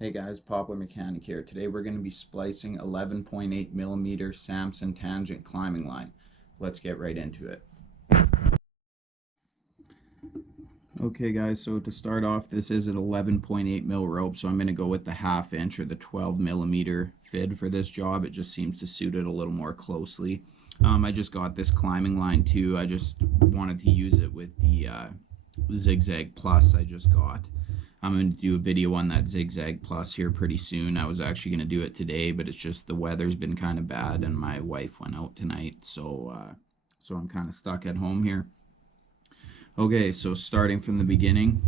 Hey guys, Poplar Mechanic here. Today we're going to be splicing 11.8 millimeter Samson tangent climbing line. Let's get right into it. Okay guys, so to start off, this is an 11.8 mil rope, so I'm going to go with the 1/2 inch or the 12 millimeter fid for this job. It just seems to suit it a little more closely. I just got this climbing line too. I just wanted to use it with the zigzag plus I just got. I'm going to do a video on that zigzag plus here pretty soon. I was actually going to do it today, but it's just the weather's been kind of bad and my wife went out tonight, so I'm kind of stuck at home here. Okay, so starting from the beginning,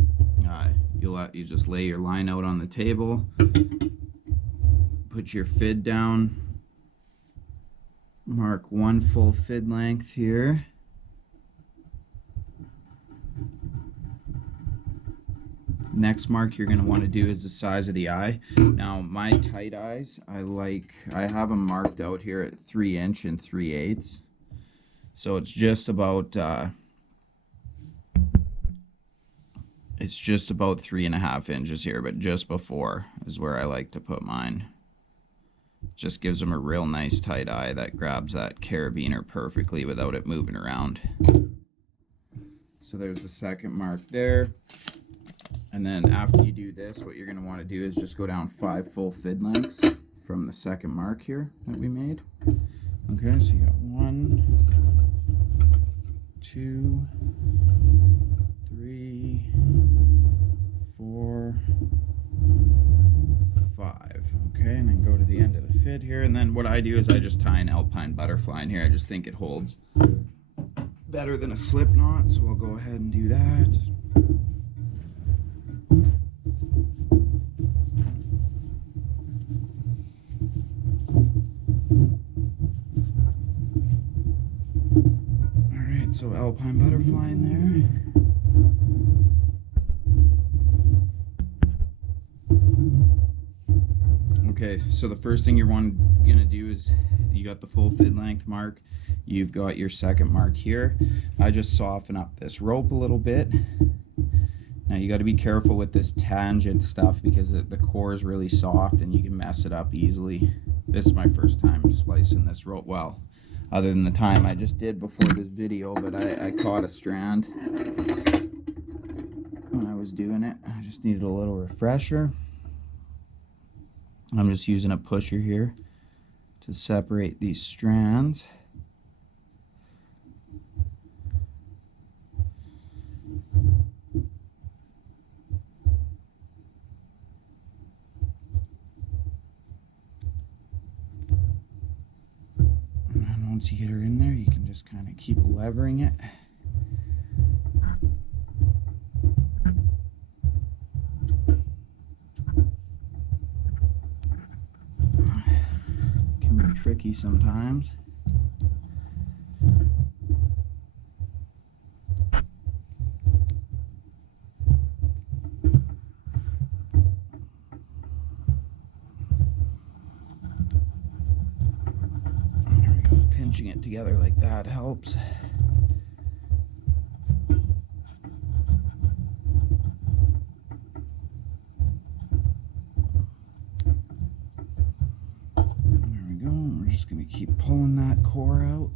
you just lay your line out on the table, put your fid down, mark 1 full fid length here. Next mark you're going to want to do is the size of the eye. Now my tight eyes, I have them marked out here at 3 inch and 3/8. So it's just about 3.5 inches here, but just before is where I like to put mine. Just gives them a real nice tight eye that grabs that carabiner perfectly without it moving around. So there's the second mark there. And then after you do this, what you're going to want to do is just go down 5 full fid lengths from the second mark here that we made. Okay, so you got 1, 2, 3, 4, 5. Okay, and then go to the end of the fid here. And then what I do is I just tie an alpine butterfly in here. I just think it holds better than a slip knot, so I'll go ahead and do that. Alright, so alpine butterfly in there. Okay, so the first thing you're gonna do is you got the full fid length mark. You've got your second mark here. I just soften up this rope a little bit. Now you got to be careful with this tangent stuff because the core is really soft and you can mess it up easily. This is my first time splicing this rope. Well, other than the time I just did before this video, but I caught a strand when I was doing it. I just needed a little refresher. I'm just using a pusher here to separate these strands. And once you get her in there, you can just kind of keep levering it. Can be tricky sometimes. Pinching it together like that helps. There we go. We're just going to keep pulling that core out.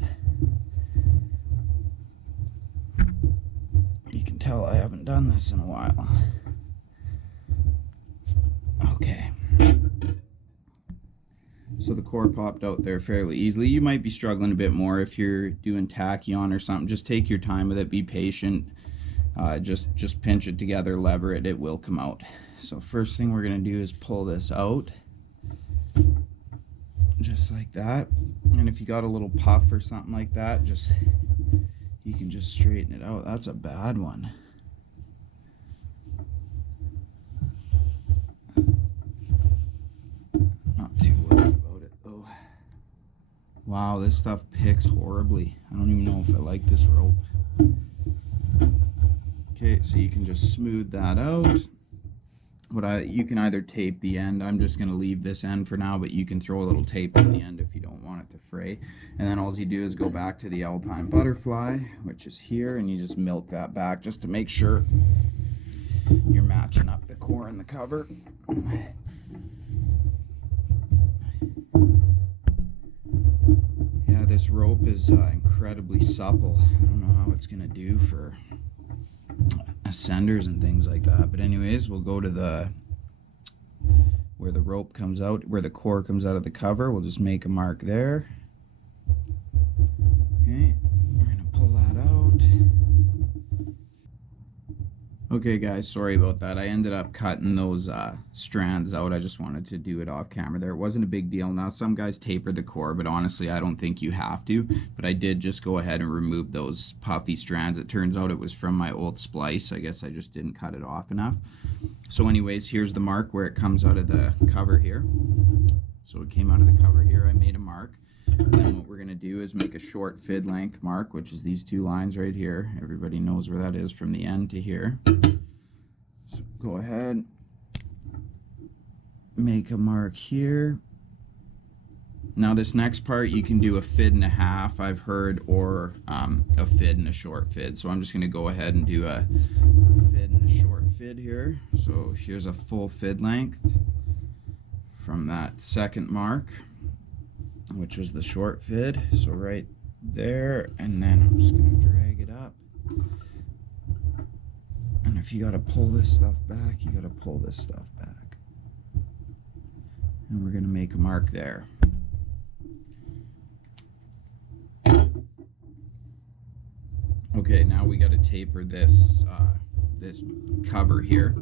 You can tell I haven't done this in a while. Okay. So the core popped out there fairly easily. You might be struggling a bit more if you're doing tachyon or something. Just take your time with it. Be patient. Just pinch it together, lever it. It will come out. So first thing we're going to do is pull this out. Just like that. And if you got a little puff or something like that, you can just straighten it out. That's a bad one. Not too worried about it though. Wow, this stuff picks horribly. I don't even know if I like this rope. Okay, so you can just smooth that out. You can either tape the end. I'm just going to leave this end for now, but you can throw a little tape on the end if you don't want it to fray. And then all you do is go back to the alpine butterfly, which is here, and you just milk that back just to make sure you're matching up the core and the cover. this rope is incredibly supple. I don't know how it's gonna do for ascenders and things like that. But anyways, we'll go to the where the rope comes out, where the core comes out of the cover. We'll just make a mark there. Okay, we're gonna pull that out. Okay guys, sorry about that. I ended up cutting those strands out. I just wanted to do it off camera there. It wasn't a big deal. Now some guys taper the core, but honestly I don't think you have to. But I did just go ahead and remove those puffy strands. It turns out it was from my old splice. I guess I just didn't cut it off enough. So anyways, here's the mark where it comes out of the cover here. So it came out of the cover here. I made a mark. Then what we're going to do is make a short fid length mark, which is these two lines right here. Everybody knows where that is from the end to here. So go ahead, make a mark here. Now this next part you can do a fid and a half, I've heard, or a fid and a short fid. So I'm just going to go ahead and do a fid and a short fid here. So here's a full fid length from that second mark, which was the short fid. So right there, and then I'm just going to drag it up. And if you got to pull this stuff back, you got to pull this stuff back. And we're going to make a mark there. Okay, now we got to taper this this cover here.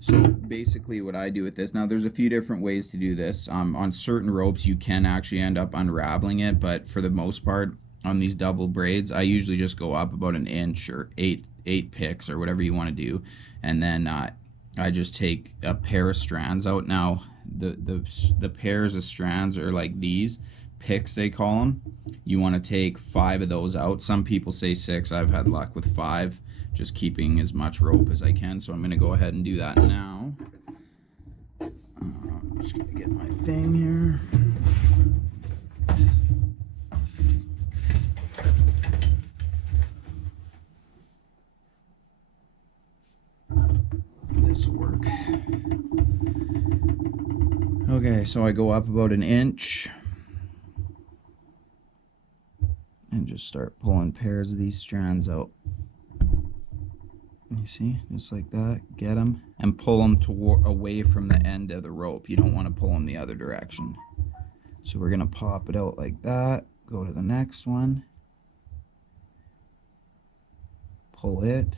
So basically what I do with this, now there's a few different ways to do this. On certain ropes you can actually end up unraveling it, but for the most part on these double braids I usually just go up about an inch or eight picks or whatever you want to do, and then I just take a pair of strands out. Now the pairs of strands are like these picks, they call them. You want to take 5 of those out. Some people say 6. I've had luck with 5, just keeping as much rope as I can. So I'm going to go ahead and do that now. I'm just going to get my thing here. This will work. Okay, so I go up about an inch and just start pulling pairs of these strands out. You see, just like that. Get them and pull them away from the end of the rope. You don't want to pull them the other direction. So we're going to pop it out like that. Go to the next one. Pull it.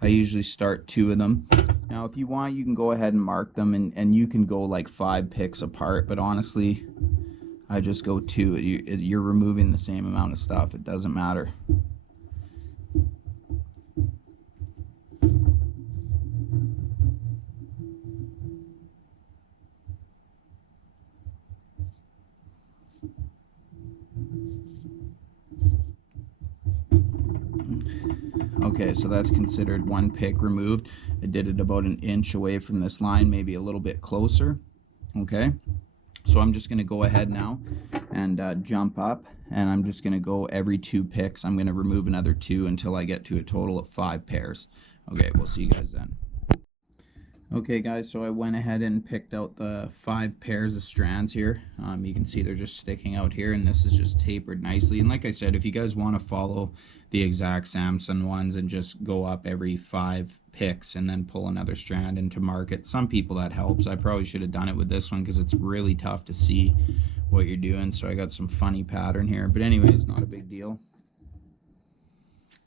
I usually start 2 of them. Now if you want, you can go ahead and mark them, and you can go like 5 picks apart, but honestly I just go 2. You're removing the same amount of stuff. It doesn't matter. Okay, so that's considered 1 pick removed. I did it about an inch away from this line, maybe a little bit closer. Okay, so I'm just going to go ahead now and jump up, and I'm just going to go every 2 picks. I'm going to remove another 2 until I get to a total of 5 pairs. Okay, we'll see you guys then. Okay guys, so I went ahead and picked out the 5 pairs of strands here. You can see they're just sticking out here, and this is just tapered nicely. And like I said, if you guys want to follow the exact Samson ones and just go up every 5 picks and then pull another strand into market, some people that helps. I probably should have done it with this one because it's really tough to see what you're doing. So I got some funny pattern here, but anyways, not a big deal.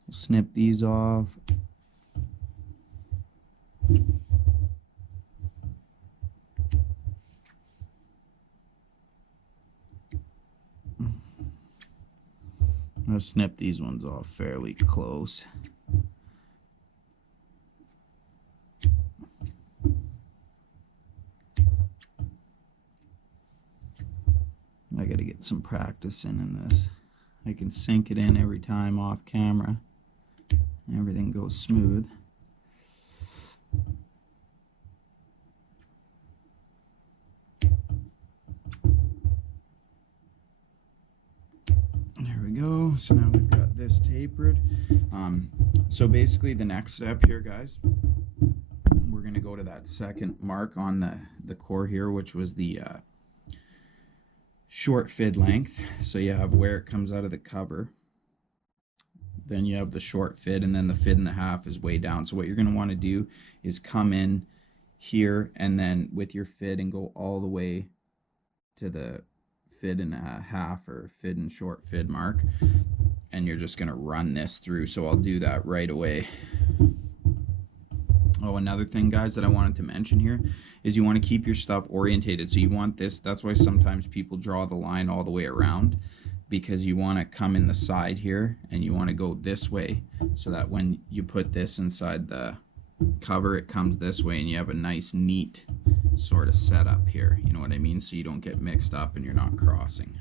We'll snip these off. I'm going to snip these ones off fairly close. I got to get some practice in this. I can sink it in every time off camera. Everything goes smooth. There we go. So now we've got this tapered. So basically the next step here, guys, we're going to go to that second mark on the core here, which was the short fid length. So you have where it comes out of the cover. Then you have the short fid, and then the fid and a half is way down. So what you're going to want to do is come in here and then with your fid and go all the way to the fid and a half or fid and short fid mark. And you're just going to run this through. So I'll do that right away. Oh, another thing, guys, that I wanted to mention here is you want to keep your stuff orientated. So you want this, that's why sometimes people draw the line all the way around, because you want to come in the side here and you want to go this way so that when you put this inside the cover, it comes this way and you have a nice, neat sort of setup here. You know what I mean? So you don't get mixed up and you're not crossing.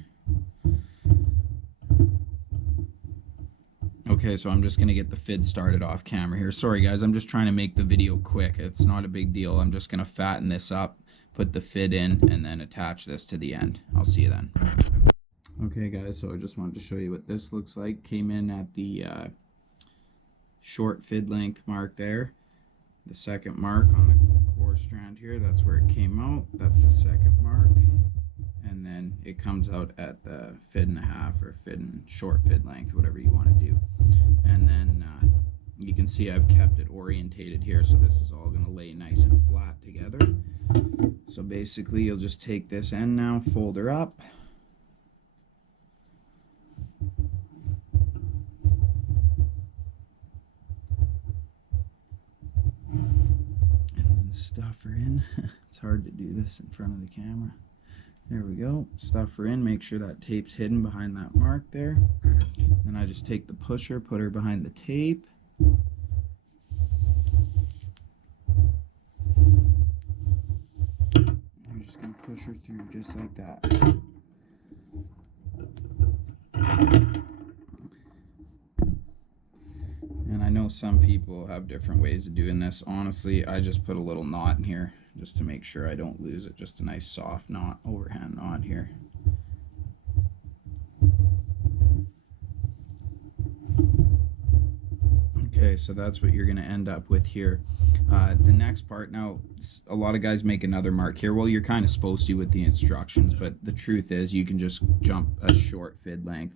Okay, so I'm just going to get the fid started off camera here. Sorry guys, I'm just trying to make the video quick. It's not a big deal. I'm just going to fatten this up, put the fid in, and then attach this to the end. I'll see you then. Okay guys, so I just wanted to show you what this looks like. Came in at the short fid length mark there. The second mark on the core strand here, that's where it came out. That's the second mark. And then it comes out at the fid and a half or fid and short fid length, whatever you want to do. And then you can see I've kept it orientated here, so this is all going to lay nice and flat together. So basically you'll just take this end now, fold her up. And then stuff her in. It's hard to do this in front of the camera. There we go. Stuff her in. Make sure that tape's hidden behind that mark there. Then I just take the pusher, put her behind the tape. I'm just going to push her through just like that. And I know some people have different ways of doing this. Honestly, I just put a little knot in here just to make sure I don't lose it. Just a nice soft knot, overhand knot here. Okay, so that's what you're going to end up with here. The next part, now a lot of guys make another mark here. Well, you're kind of supposed to with the instructions, but the truth is you can just jump a short fid length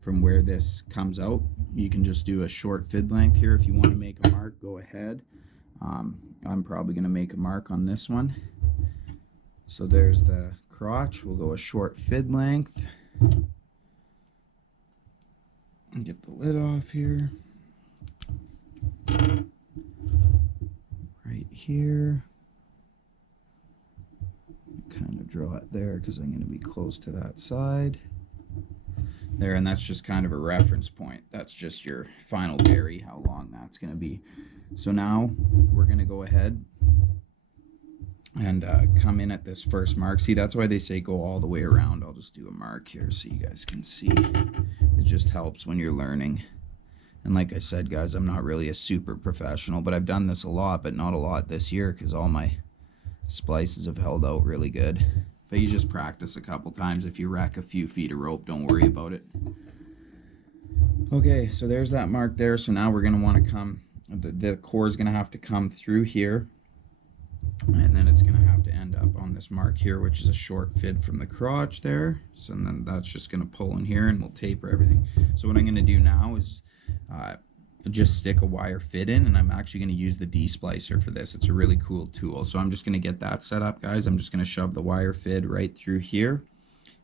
from where this comes out. You can just do a short fid length here. If you want to make a mark, go ahead. I'm probably going to make a mark on this one. So there's the crotch. We'll go a short fid length. Get the lid off here. Right here. Kind of draw it there because I'm going to be close to that side. There, and that's just kind of a reference point. That's just your final bury, how long that's going to be. So now we're going to go ahead and come in at this first mark. See, that's why they say go all the way around. I'll just do a mark here so you guys can see. It just helps when you're learning. And like I said, guys, I'm not really a super professional, but I've done this a lot, but not a lot this year because all my splices have held out really good. But you just practice a couple times. If you wreck a few feet of rope, don't worry about it. Okay, so there's that mark there. So now we're going to want to come, the core is going to have to come through here. And then it's going to have to end up on this mark here, which is a short fid from the crotch there. So then that's just going to pull in here and we'll taper everything. So what I'm going to do now is just stick a wire fid in, and I'm actually going to use the D-splicer for this. It's a really cool tool. So I'm just going to get that set up, guys. I'm just going to shove the wire fid right through here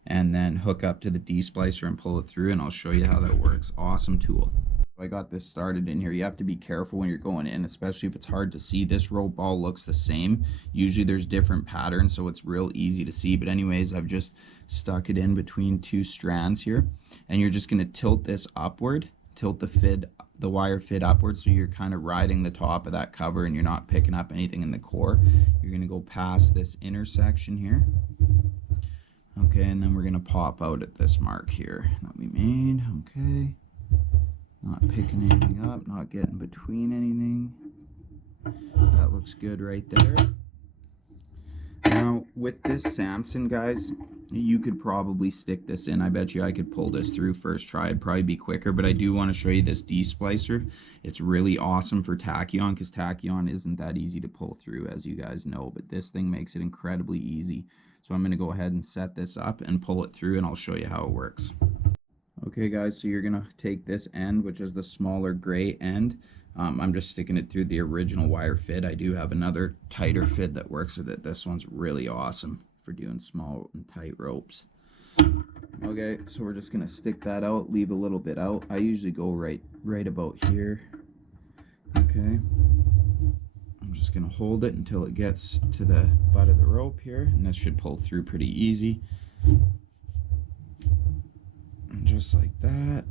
and then hook up to the D-splicer and pull it through, and I'll show you how that works. Awesome tool. I got this started in here. You have to be careful when you're going in, especially if it's hard to see. This rope all looks the same. Usually there's different patterns, so it's real easy to see. But anyways, I've just stuck it in between two strands here, and you're just going to tilt this upward, tilt the wire fid upward, so you're kind of riding the top of that cover and you're not picking up anything in the core. You're going to go past this intersection here. Okay, and then we're going to pop out at this mark here that we made. Okay. Not picking anything up, not getting between anything. That looks good right there. Now Now with this Samson, guys, you could probably stick this in. I bet you I could pull this through first try. It'd probably be quicker, but I do want to show you this D-splicer. It's really awesome for tachyon because tachyon isn't that easy to pull through, as you guys know, but this thing makes it incredibly easy. So I'm going to go ahead and set this up and pull it through, and I'll show you how it works. Okay guys, so you're going to take this end, which is the smaller gray end. I'm just sticking it through the original wire fid. I do have another tighter fid that works with it. This one's really awesome for doing small and tight ropes. Okay, so we're just going to stick that out, leave a little bit out. I usually go right about here. Okay. I'm just going to hold it until it gets to the butt of the rope here, and this should pull through pretty easy. And just like that.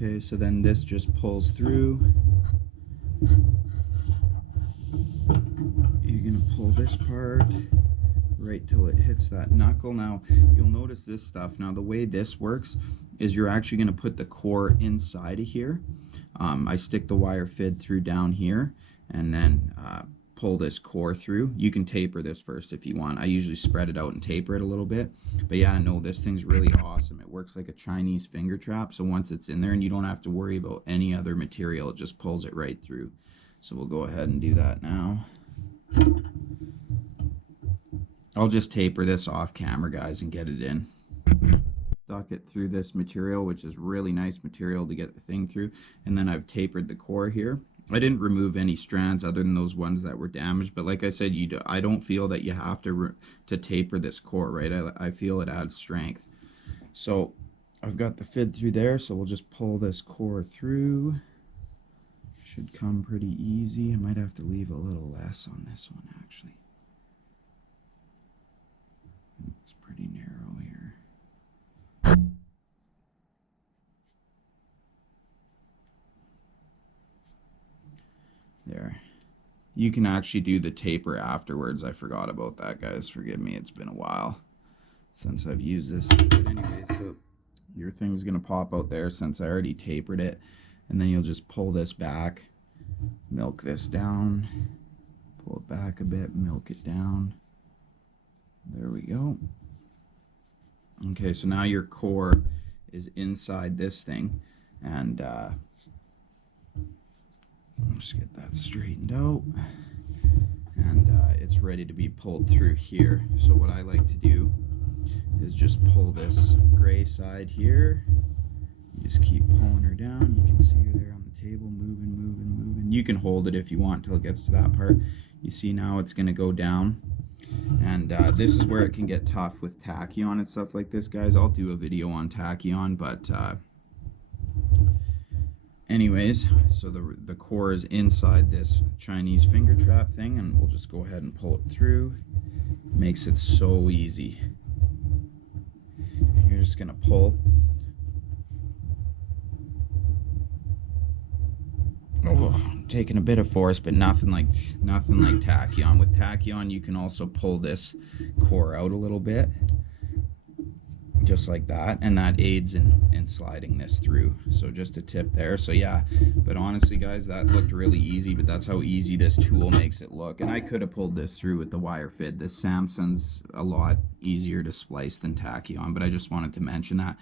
Okay, so then this just pulls through. You're going to pull this part right till it hits that knuckle. Now, you'll notice this stuff. Now, the way this works is you're actually going to put the core inside of here. I stick the wire fid through down here and then pull this core through. You can taper this first if you want. I usually spread it out and taper it a little bit. But yeah, no, this thing's really awesome. It works like a Chinese finger trap. So once it's in there, and you don't have to worry about any other material, it just pulls it right through. So we'll go ahead and do that now. I'll just taper this off camera, guys, and get it in. Stuck it through this material, which is really nice material to get the thing through. And then I've tapered the core here. I didn't remove any strands other than those ones that were damaged, but like I said, I don't feel that you have to taper this core, right? I feel it adds strength. So I've got the fid through there, so we'll just pull this core through. Should come pretty easy. I might have to leave a little less on this one, actually. It's pretty narrow here. There. You can actually do the taper afterwards. I forgot about that, guys. Forgive me. It's been a while since I've used this. But anyway, so your thing's going to pop out there since I already tapered it. And then you'll just pull this back, milk this down, pull it back a bit, milk it down. There we go. Okay, so now your core is inside this thing. And just get that straightened out, and it's ready to be pulled through here. So what I like to do is just pull this gray side here. You just keep pulling her down. You can see her there on the table, moving. You can hold it if you want till it gets to that part. You see now it's going to go down, and this is where it can get tough with tachyon and stuff like this, guys. I'll do a video on tachyon, but anyways, so the core is inside this Chinese finger trap thing, and we'll just go ahead and pull it through. Makes it so easy. You're just gonna pull. Oh, taking a bit of force, but nothing like tachyon. With tachyon, you can also pull this core out a little bit, just like that, and that aids in sliding this through. So just a tip there. So yeah, but honestly, guys, that looked really easy, but that's how easy this tool makes it look. And I could have pulled this through with the wire fid. This Samson's a lot easier to splice than tachyon, but I just wanted to mention that.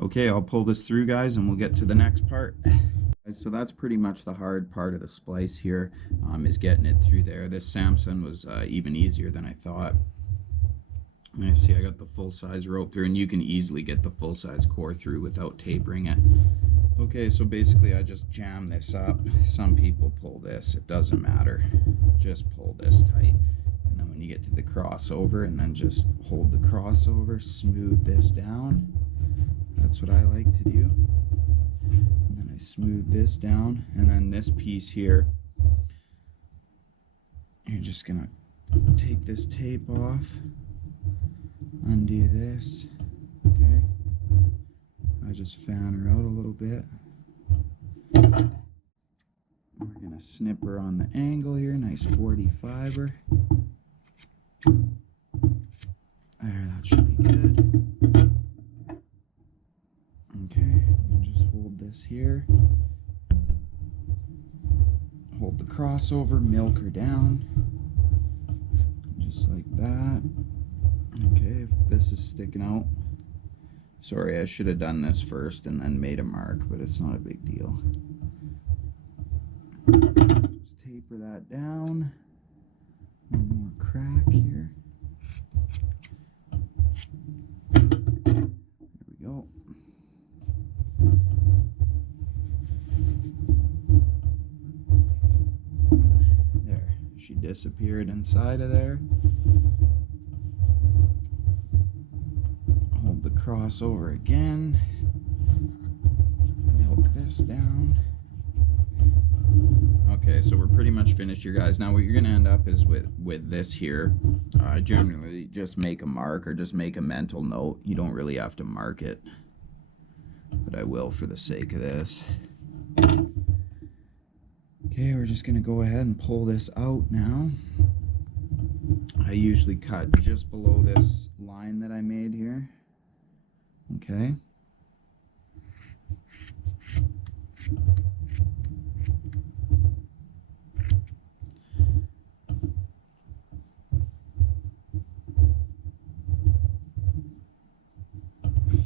Okay, I'll pull this through, guys, and we'll get to the next part. So that's pretty much the hard part of the splice here, is getting it through there. This Samson was even easier than I thought. And see, I got the full-size rope through, and you can easily get the full-size core through without tapering it. Okay, so basically I just jam this up. Some people pull this. It doesn't matter. Just pull this tight. And then when you get to the crossover, and then just hold the crossover, smooth this down. That's what I like to do. And then I smooth this down, and then this piece here, you're just going to take this tape off. Undo this. Okay, I just fan her out a little bit. We're gonna snip her on the angle here, nice 45er. There, that should be good. Okay, and just hold this here. hold the crossover, milk her down, just like that. Okay, if this is sticking out, sorry, I should have done this first and then made a mark, but it's not a big deal. Just taper that down. One more crack here. There we go. There, she disappeared inside of there. Hold the crossover again. Milk this down. Okay, so we're pretty much finished here, guys. Now what you're going to end up is with this here. Generally just make a mark or just make a mental note. You don't really have to mark it, but I will for the sake of this. Okay, we're just going to go ahead and pull this out now. I usually cut just below this line that I made here. Okay.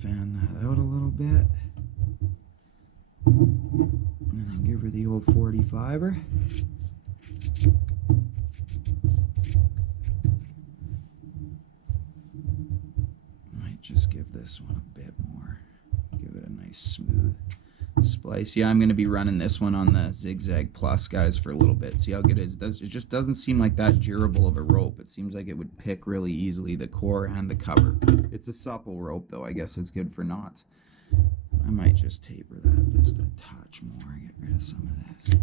Fan that out a little bit. And then give her the old 45er. Might just give this one a bit more. Give it a nice smooth splice. Yeah, I'm going to be running this one on the Zigzag Plus, guys, for a little bit. See how good it is. It just doesn't seem like that durable of a rope. It seems like it would pick really easily, the core and the cover. It's a supple rope, though. I guess it's good for knots. I might just taper that just a touch more, get rid of some of this.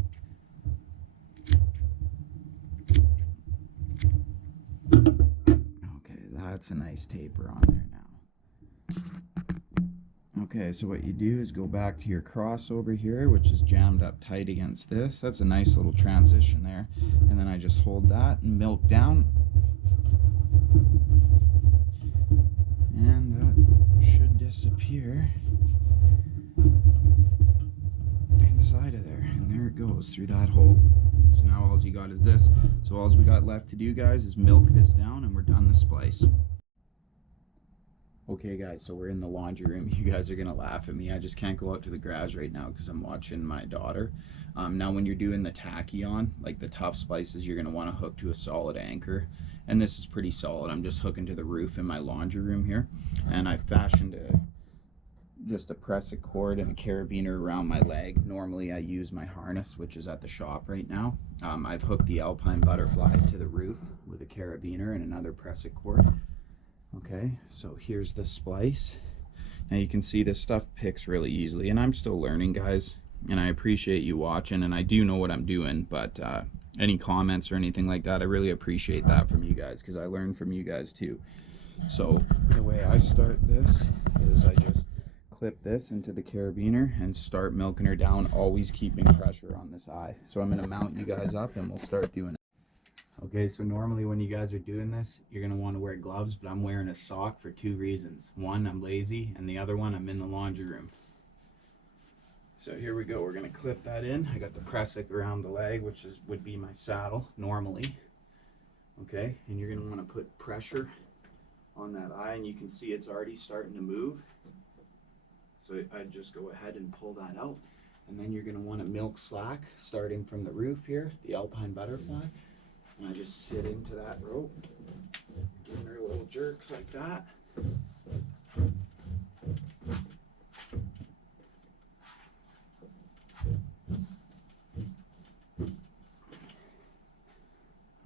Okay, that's a nice taper on there now. Okay, so what you do is go back to your crossover here, which is jammed up tight against this. That's a nice little transition there. And then I just hold that and milk down. And that should disappear inside of there. And there it goes through that hole. So now all you got is this. So all we got left to do, guys, is milk this down and we're done the splice. Okay, guys, so we're in the laundry room. You guys are gonna laugh at me. I just can't go out to the garage right now because I'm watching my daughter. Now when you're doing the tacky on, like the tough splices, you're gonna want to hook to a solid anchor. And this is pretty solid. I'm just hooking to the roof in my laundry room here. And I fashioned just a press cord and a carabiner around my leg. Normally I use my harness, which is at the shop right now. I've hooked the Alpine Butterfly to the roof with a carabiner and another press cord. Okay, so here's the splice. Now you can see this stuff picks really easily, and I'm still learning, guys, and I appreciate you watching, and I do know what I'm doing, but any comments or anything like that, I really appreciate that from you guys, because I learn from you guys too. So the way I start this is I just clip this into the carabiner and start milking her down, always keeping pressure on this eye. So I'm going to mount you guys up and we'll start doing it. Okay, so normally when you guys are doing this, you're going to want to wear gloves, but I'm wearing a sock for two reasons. One, I'm lazy, and the other one, I'm in the laundry room. So here we go. We're going to clip that in. I got the pressic around the leg, which would be my saddle normally. Okay, and you're going to want to put pressure on that eye, and you can see it's already starting to move. So I just go ahead and pull that out, and then you're going to want to milk slack starting from the roof here, the Alpine Butterfly. And I just sit into that rope, giving her little jerks like that.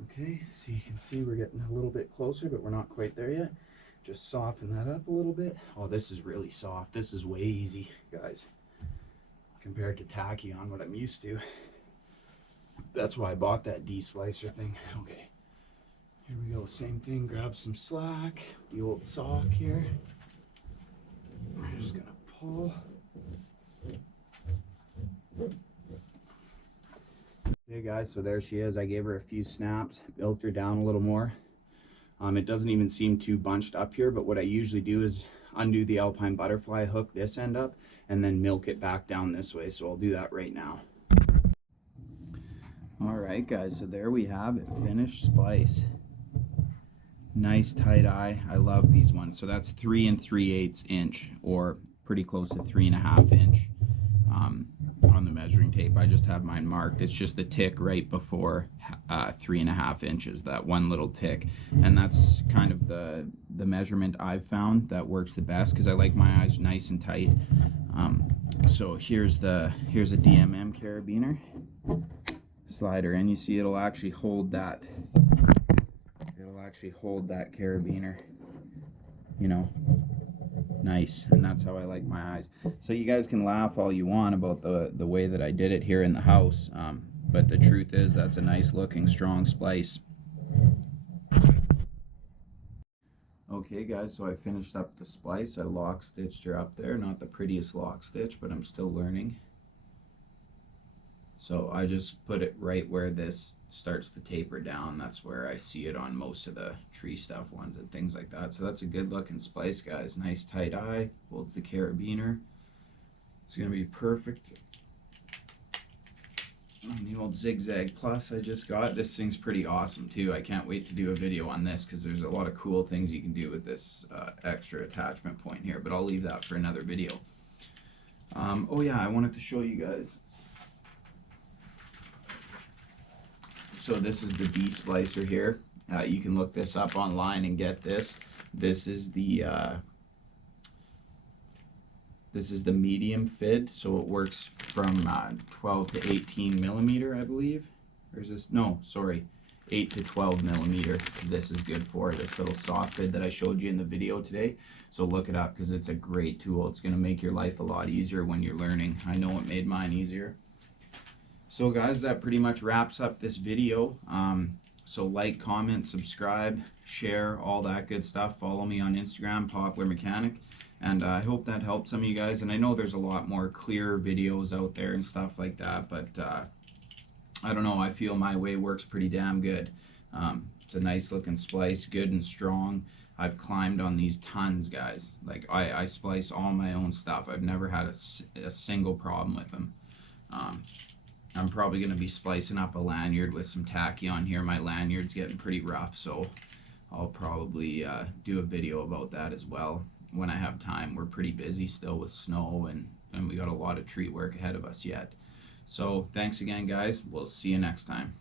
Okay, so you can see we're getting a little bit closer, but we're not quite there yet. Just soften that up a little bit. Oh, this is really soft. This is way easy, guys, compared to tacky on what I'm used to. That's why I bought that D-splicer thing. Okay, here we go. Same thing. Grab some slack, the old sock here. We're just gonna pull. Hey guys, so there she is. I gave her a few snaps, milked her down a little more. It doesn't even seem too bunched up here, but what I usually do is undo the Alpine Butterfly, hook this end up, and then milk it back down this way. So I'll do that right now. Alright guys, so there we have it, finished splice. Nice tight eye. I love these ones. So that's 3 3/8 inch, or pretty close to 3.5 inch on the measuring tape. I just have mine marked. It's just the tick right before 3.5 inches, that one little tick. And that's kind of the measurement I've found that works the best, because I like my eyes nice and tight. So here's a DMM carabiner. Slider in, you see it'll actually hold that carabiner, you know, nice. And that's how I like my eyes. So you guys can laugh all you want about the way that I did it here in the house, but the truth is that's a nice looking strong splice. Okay guys, so I finished up the splice. I lock stitched her up there. Not the prettiest lock stitch, but I'm still learning. So I just put it right where this starts to taper down. That's where I see it on most of the tree stuff ones and things like that. So that's a good looking splice, guys. Nice tight eye, holds the carabiner. It's gonna be perfect on the old Zigzag Plus I just got. This thing's pretty awesome too. I can't wait to do a video on this, because there's a lot of cool things you can do with this extra attachment point here, but I'll leave that for another video. Oh yeah, I wanted to show you guys. So this is the D-splicer here. You can look this up online and get this. This is the medium fid, so it works from 12 to 18 millimeter, I believe. Or is this, no, sorry, 8 to 12 millimeter. This is good for this little soft fid that I showed you in the video today. So look it up, because it's a great tool. It's going to make your life a lot easier when you're learning. I know it made mine easier. So guys, that pretty much wraps up this video. So like, comment, subscribe, share, all that good stuff. Follow me on Instagram, Popular Mechanic. And I hope that helped some of you guys. And I know there's a lot more clear videos out there and stuff like that, but I don't know, I feel my way works pretty damn good. It's a nice looking splice, good and strong. I've climbed on these tons, guys. Like I splice all my own stuff. I've never had a single problem with them. I'm probably going to be splicing up a lanyard with some tacky on here. My lanyard's getting pretty rough, so I'll probably do a video about that as well when I have time. We're pretty busy still with snow, and we got a lot of tree work ahead of us yet. So thanks again, guys. We'll see you next time.